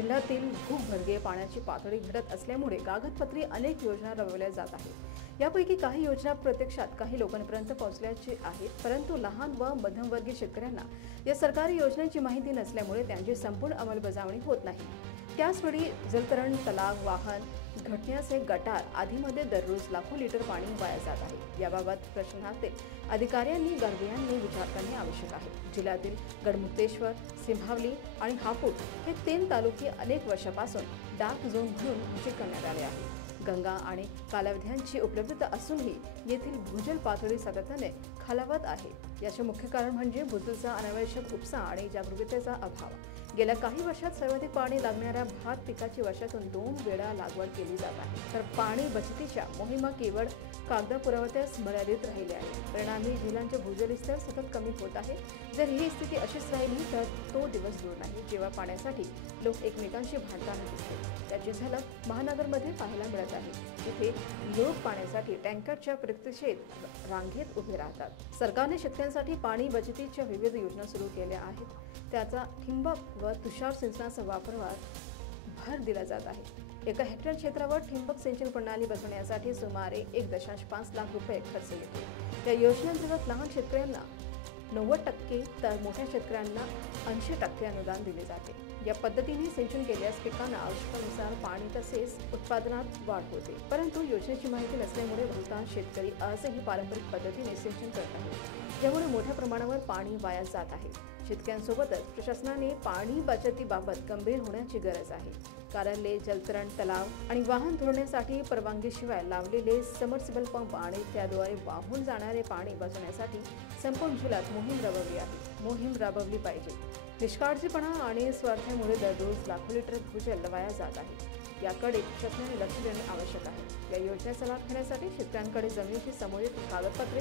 जिल्ह्यातील भूगर्भीय पाण्याची पातळी घटत असल्यामुळे कागदपत्री अनेक योजना राबवल्या जात आहेत। यापैकी काही योजना प्रत्यक्षात काही लोकांपर्यंत पोहोचल्याची आहेत, परंतु लहान व मध्यमवर्गीय शेतकऱ्यांना या सरकारी योजनांची माहिती नसल्यामुळे त्यांची संपूर्ण अंमलबजावणी होत नाही। त्याचवेळी जलतरण, तलाव, वाहन घटण्याचे गटार आदीमध्ये दररोज लाखो लिटर पाणी वाया जात आहे। याबाबत प्रशासनातील अधिकाऱ्यांनी गांभीर्याने विचार करणे आवश्यक आहे। जिल्ह्यातील गडमुक्तेश्वर, सिंभावली आणि हापूर हे 3 तालुके अनेक वर्षापासून डार्क झोन म्हणून घोषित करण्यात आले आहेत। गंगा आणि कालव्यांची उपलब्धता असूनही येथील भूजल पातळी सातत्याने खालावत आहे। याचे मुख्य कारण म्हणजे भूजलाचा अनावश्यक उपसा आणि जागरूकतेचा अभाव। गेल्या काही वर्षात सर्वाधिक पाणी लागणाऱ्या भात पिकाची वर्षातून 2 वेळा लागवड केली जात आहे, तर पाणी बचतीच्या मोहिमा केवळ कागदपुराव्यातच मर्यादित राहिल्या आहेत। परिणामी जिल्ह्यांचे भूजल स्तर सतत कमी होत आहे। जर ही स्थिती अशीच राहिली तर तो दिवस दूर नाही जेव्हा पाण्यासाठी लोक एकमेकांशी भांडताना दिसतील। त्याची झलक महानगरमध्ये पाहायला मिळत आहे, जिथे लोक पाण्यासाठी टँकरच्या प्रतीक्षेत रांगेत उभे राहतात। सरकारने शेतकऱ्यांसाठी पाणी बचतीच्या विविध योजना सुरू केल्या आहेत। त्याचा ठिंबक व तुषार सिंचनाचा वापरावर भर दिला जात आहे। एका हेक्टर क्षेत्रावर ठिंबक सिंचन प्रणाली बसवण्यासाठी सुमारे 1.5 लाख रुपये खर्च येतो। या योजनेअंतर्गत लहान शेतकऱ्यांना 90% तर मोठ्या शेतकऱ्यांना 80% अनुदान दिले जाते। या पद्धतीने सिंचन केल्यास पिकांना आवश्यकतेनुसार पाणी तसेच उत्पादनात वाढ होते, परंतु योजनेची माहिती नसल्यामुळे बहुतांश शेतकरी आजही पारंपरिक पद्धतीने सिंचन करत आहेत, ज्यामुळे मोठ्या प्रमाणावर पाणी वाया जात आहे। शेतकऱ्यांसोबतच प्रशासनाने पाणी बचतीबाबत गंभीर होण्याची गरज आहे। कार्यालय, जलतरण, तलाव आणि वाहन धुण्यासाठी परवानगीशिवाय लावलेले सबमर्सिबल पंप आणि त्याद्वारे वाहून जाणारे पाणी वाचवण्यासाठी संपूर्ण जिल्ह्यात मोहीम राबवली पाहिजे। निष्काळजीपणा आणि स्वार्थामुळे दररोज लाखो लिटर भूजल वाया जात आहे। याकडे प्रशासनाने लक्ष देणे आवश्यक आहे। या योजनेचा लाभ घेण्यासाठी शेतकऱ्यांकडे जमिनीची संबंधित कागदपत्रे,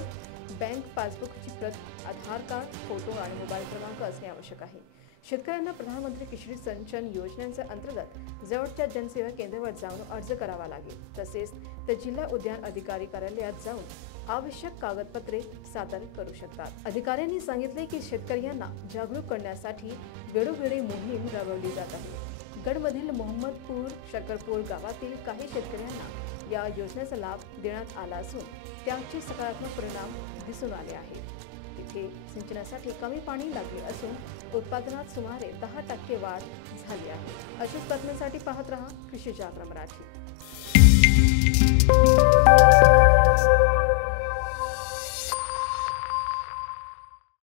बँक पासबुकची प्रत, आधार कार्ड, फोटो आणि मोबाईल क्रमांक असणे आवश्यक आहे। शेतकऱ्यांना प्रधानमंत्री कृषी सिंचन योजनेच्या अंतर्गत जवळच्या जनसेवा केंद्रावर जाऊन अर्ज करावा लागेल। तसेच ते जिल्हा उद्यान अधिकारी कार्यालयात जाऊन आवश्यक कागदपत्रे सादर करू शकतात। अधिकाऱ्यांनी सांगितले की शेतकऱ्यांना जागरूक करण्यासाठी वेळोवेळी मोहीम राबवली जात आहे। गडमधील मोहम्मदपूर, शकरपूर गावातील काही शेतकऱ्यांना या योजनेचा लाभ देण्यात आला असून त्याचे सकारात्मक परिणाम दिसून आले आहेत। तिथे सिंचनासाठी कमी पाणी लागले असून उत्पादनात सुमारे 10% वाढ झाली आहे। अशाच बातम्यांसाठी पाहत रहा कृषी जागरण मराठी।